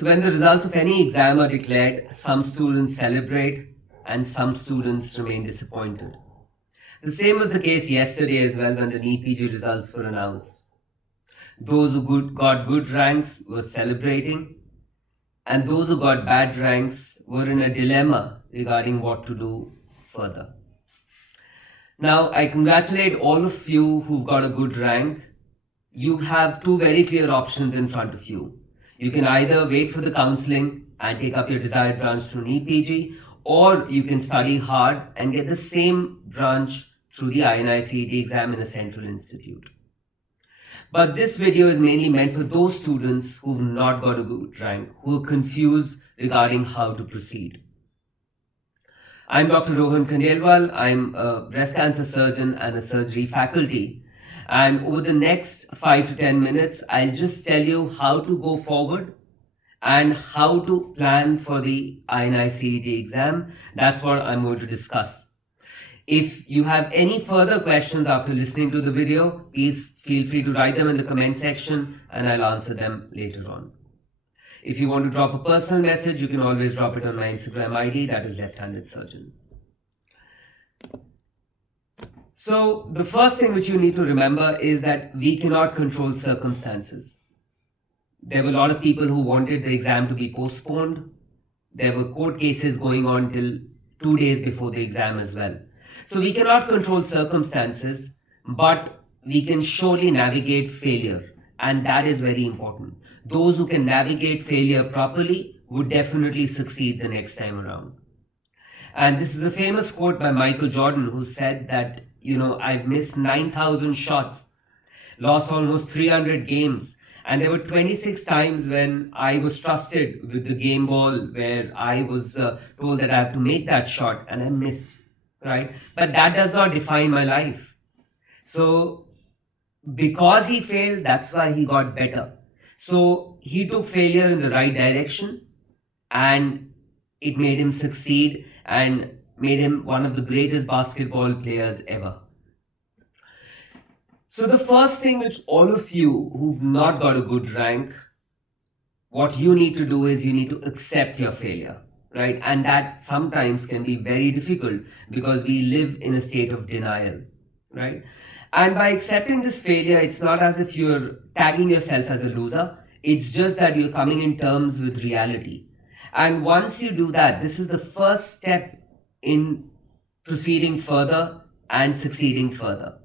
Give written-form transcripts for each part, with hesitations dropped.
So when the results of any exam are declared, some students celebrate and some students remain disappointed. The same was the case yesterday as well when the NEET PG results were announced. Those who got good ranks were celebrating, and those who got bad ranks were in a dilemma regarding what to do further. Now, I congratulate all of you who've got a good rank. You have two very clear options in front of you. You can either wait for the counseling and take up your desired branch through NEET PG, or you can study hard and get the same branch through the INICET exam in a central institute. But this video is mainly meant for those students who've not got a good rank, who are confused regarding how to proceed. I'm Dr. Rohan Khandelwal. I'm a breast cancer surgeon and a surgery faculty. And over the next 5 to 10 minutes, I'll just tell you how to go forward and how to plan for the INICET exam. That's what I'm going to discuss. If you have any further questions after listening to the video, please feel free to write them in the comment section and I'll answer them later on. If you want to drop a personal message, you can always drop it on my Instagram ID, that is Left-Handed Surgeon. So the first thing which you need to remember is that we cannot control circumstances. There were a lot of people who wanted the exam to be postponed. There were court cases going on till 2 days before the exam as well. So we cannot control circumstances, but we can surely navigate failure, and that is very important. Those who can navigate failure properly would definitely succeed the next time around. And this is a famous quote by Michael Jordan, who said that, I've missed 9,000 shots, lost almost 300 games, and there were 26 times when I was trusted with the game ball where I was told that I have to make that shot and I missed. Right? But that does not define my life. So because he failed, that's why he got better. So he took failure in the right direction and it made him succeed and made him one of the greatest basketball players ever. So the first thing which all of you who've not got a good rank, what you need to do is you need to accept your failure. Right? And that sometimes can be very difficult because we live in a state of denial, right? And by accepting this failure, it's not as if you're tagging yourself as a loser. It's just that you're coming in terms with reality. And once you do that, this is the first step in proceeding further and succeeding further.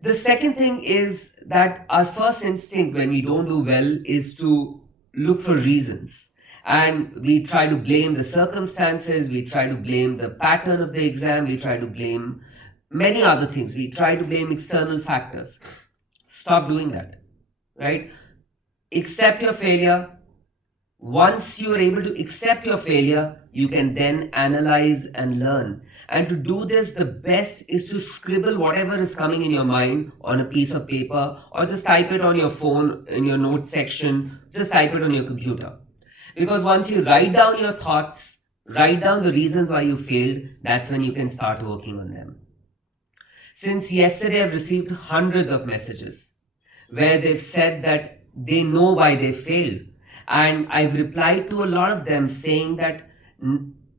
The second thing is that our first instinct when we don't do well is to look for reasons. And we try to blame the circumstances, we try to blame the pattern of the exam, we try to blame many other things. We try to blame external factors. Stop doing that, right? Accept your failure. Once you are able to accept your failure, you can then analyze and learn. And to do this, the best is to scribble whatever is coming in your mind on a piece of paper, or just type it on your phone in your notes section, just type it on your computer. Because once you write down your thoughts, write down the reasons why you failed, that's when you can start working on them. Since yesterday, I've received hundreds of messages where they've said that they know why they failed. And I've replied to a lot of them saying that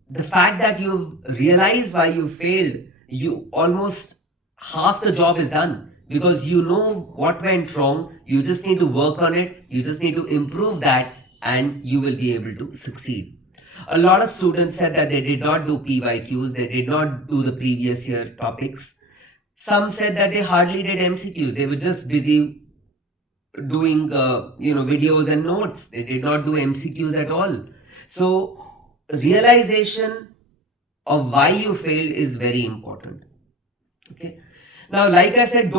the fact that you've realized why you failed, you almost half the job is done. Because you know what went wrong, you just need to work on it, you just need to improve that, and you will be able to succeed. A lot of students said that they did not do PYQs, they did not do the previous year topics. Some said that they hardly did MCQs, they were just busy doing videos and notes. They did not do MCQs at all. So realization of why you failed is very important. Okay. Now, like I said,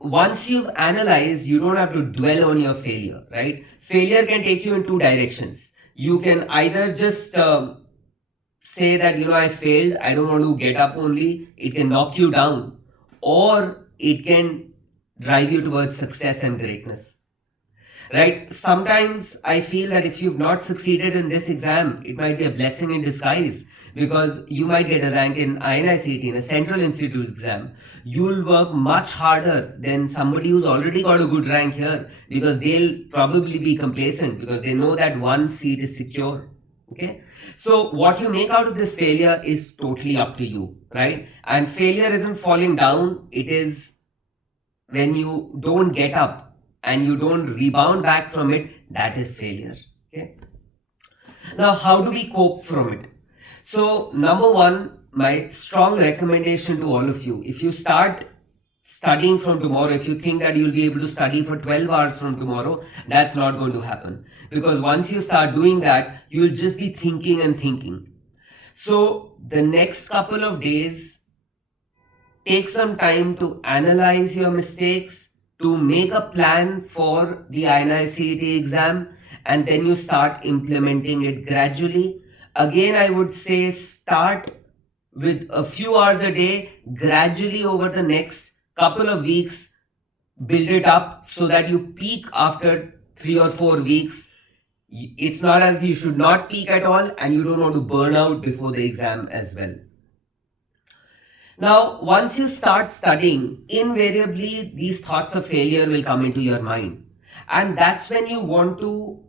once you've analyzed, you don't have to dwell on your failure, right? Failure can take you in two directions. You can either just say that, I failed, I don't want to get up only. It can knock you down, or it can drive you towards success and greatness, right? Sometimes I feel that if you've not succeeded in this exam, it might be a blessing in disguise, because you might get a rank in INICET, in a central institute exam. You'll work much harder than somebody who's already got a good rank here, because they'll probably be complacent because they know that one seat is secure. Okay, so what you make out of this failure is totally up to you, right? And failure isn't falling down, it is when you don't get up and you don't rebound back from it, that is failure. Okay, now how do we cope from it? So number one, my strong recommendation to all of you, if you start studying from tomorrow, if you think that you'll be able to study for 12 hours from tomorrow, that's not going to happen, because once you start doing that, you'll just be thinking and thinking. So the next couple of days, take some time to analyze your mistakes, to make a plan for the INICET exam, and then you start implementing it gradually. Again, I would say start with a few hours a day, gradually over the next couple of weeks, build it up so that you peak after 3 or 4 weeks. It's not as if you should not peak at all, and you don't want to burn out before the exam as well. Now, once you start studying, invariably these thoughts of failure will come into your mind. And that's when you want to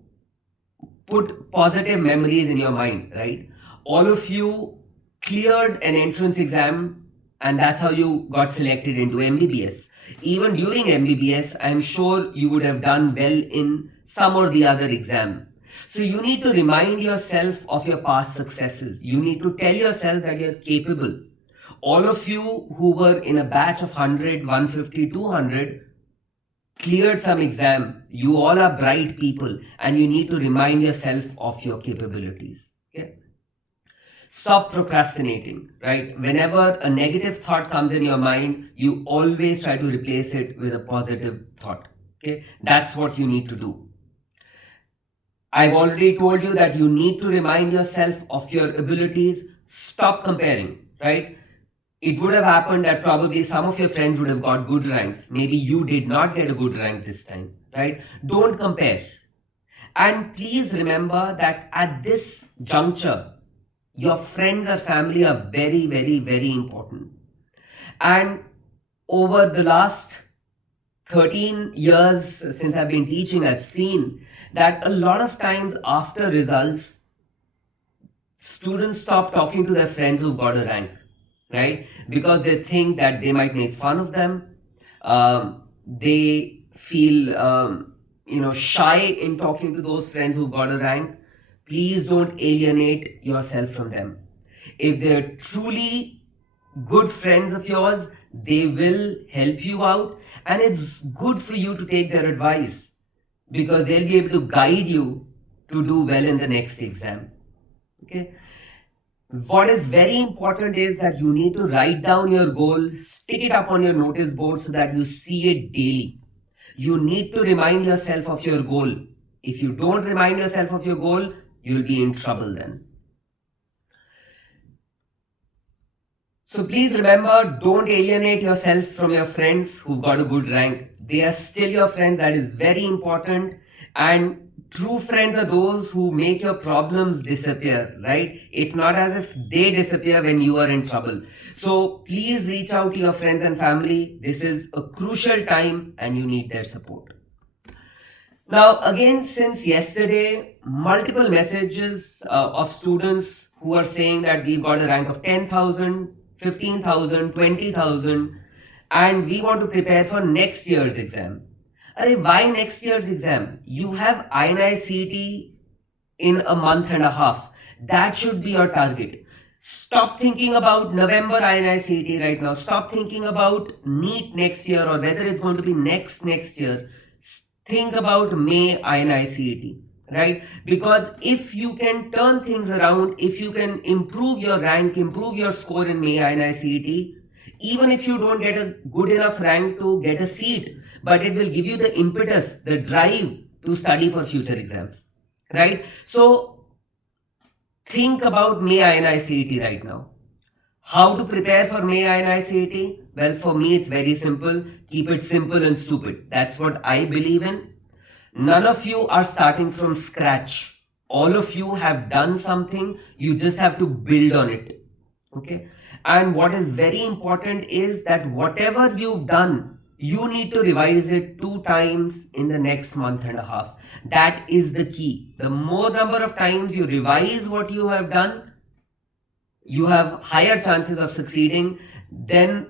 put positive memories in your mind, right? All of you cleared an entrance exam, and that's how you got selected into MBBS. Even during MBBS, I'm sure you would have done well in some or the other exam. So you need to remind yourself of your past successes. You need to tell yourself that you're capable. All of you who were in a batch of 100, 150, 200 cleared some exam. You all are bright people, and you need to remind yourself of your capabilities. Okay? Stop procrastinating, right? Whenever a negative thought comes in your mind, you always try to replace it with a positive thought. Okay? That's what you need to do. I've already told you that you need to remind yourself of your abilities. Stop comparing, right? It would have happened that probably some of your friends would have got good ranks. Maybe you did not get a good rank this time, right? Don't compare. And please remember that at this juncture, your friends or family are very, very, very important. And over the last 13 years since I've been teaching, I've seen that a lot of times after results, students stop talking to their friends who've got a rank, right? Because they think that they might make fun of them. They feel, shy in talking to those friends who've got a rank. Please don't alienate yourself from them. If they're truly good friends of yours, they will help you out, and it's good for you to take their advice, because they'll be able to guide you to do well in the next exam. Okay? What is very important is that you need to write down your goal, stick it up on your notice board so that you see it daily. You need to remind yourself of your goal. If you don't remind yourself of your goal, you'll be in trouble then. So please remember, don't alienate yourself from your friends who've got a good rank. They are still your friends. That is very important. And true friends are those who make your problems disappear, right? It's not as if they disappear when you are in trouble. So please reach out to your friends and family. This is a crucial time and you need their support. Now, again, since yesterday, multiple messages of students who are saying that we've got a rank of 10,000, 15,000, 20,000, and we want to prepare for next year's exam. Why next year's exam? You have INICET in a month and a half. That should be your target. Stop thinking about November INICET right now. Stop thinking about NEET next year or whether it's going to be next year. Think about May INICET, right? Because if you can turn things around, if you can improve your rank, improve your score in May INICET, even if you don't get a good enough rank to get a seat, but it will give you the impetus, the drive to study for future exams, right? So think about May INICET right now. How to prepare for May INICET? Well, for me, it's very simple. Keep it simple and stupid. That's what I believe in. None of you are starting from scratch. all of you have done something, you just have to build on it. Okay, and what is very important is that whatever you've done, you need to revise it 2 times in the next month and a half. That is the key. The more number of times you revise what you have done, you have higher chances of succeeding than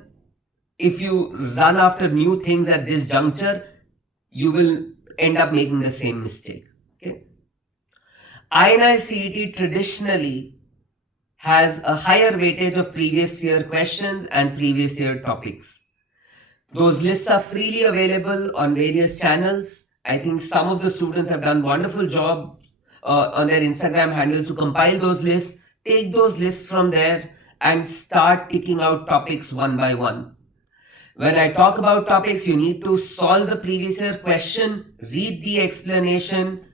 if you run after new things at this juncture. You will end up making the same mistake. Okay, INICET traditionally has a higher weightage of previous year questions and previous year topics. Those lists are freely available on various channels. I think some of the students have done wonderful job on their Instagram handles to compile those lists. Take those lists from there and start ticking out topics one by one. When I talk about topics, you need to solve the previous year question, read the explanation,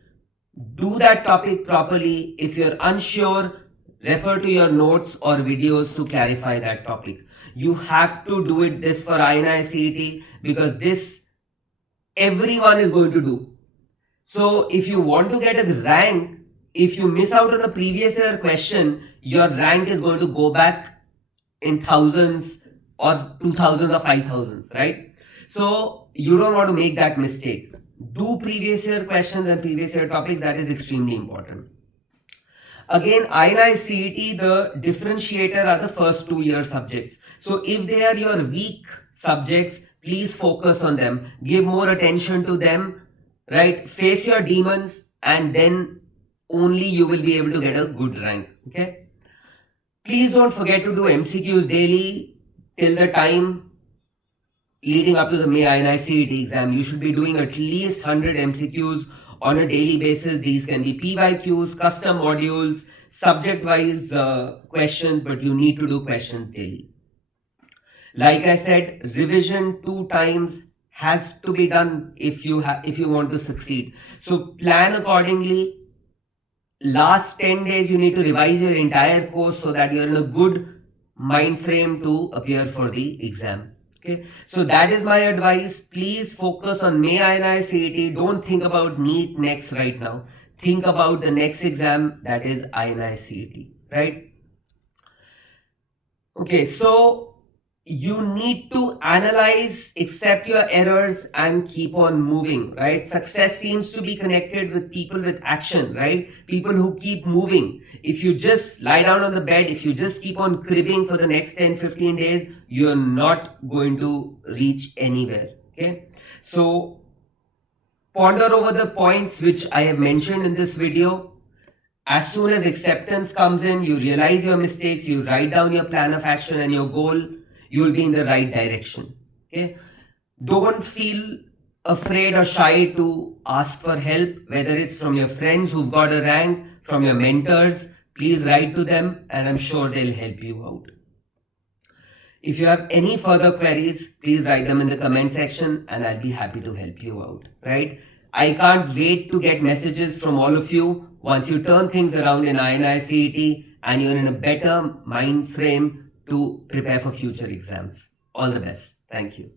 do that topic properly. If you're unsure, refer to your notes or videos to clarify that topic. You have to do it this for INICET because this everyone is going to do. So if you want to get a rank, if you miss out on a previous year question, your rank is going to go back in thousands or 2000s or 5000s, right? So you don't want to make that mistake. Do previous year questions and previous year topics. That is extremely important. Again, INICET, the differentiator are the first 2 year subjects. So if they are your weak subjects, please focus on them. Give more attention to them, right? Face your demons, and then only you will be able to get a good rank. Okay. Please don't forget to do MCQs daily till the time leading up to the May INICET exam. You should be doing at least 100 MCQs on a daily basis. These can be PYQs, custom modules, subject-wise questions, but you need to do questions daily. Like I said, revision 2 times has to be done if you want to succeed. So plan accordingly. Last 10 days you need to revise your entire course so that you're in a good mind frame to appear for the exam. Okay, so that is my advice. Please focus on May INICET. Don't think about NEET next right now. Think about the next exam, that is INICET, right? Okay, so you need to analyze, accept your errors, and keep on moving, right? Success seems to be connected with people with action, right? People who keep moving. If you just lie down on the bed, if you just keep on cribbing for the next 10-15 days, you're not going to reach anywhere. Okay, so ponder over the points which I have mentioned in this video. As soon as acceptance comes in, you realize your mistakes, you write down your plan of action and your goal, you will be in the right direction. Okay, don't feel afraid or shy to ask for help, whether it's from your friends who've got a rank, from your mentors. Please write to them and I'm sure they'll help you out. If you have any further queries, please write them in the comment section and I'll be happy to help you out, right? I can't wait to get messages from all of you once you turn things around in INICET and you're in a better mind frame to prepare for future exams. All the best. Thank you.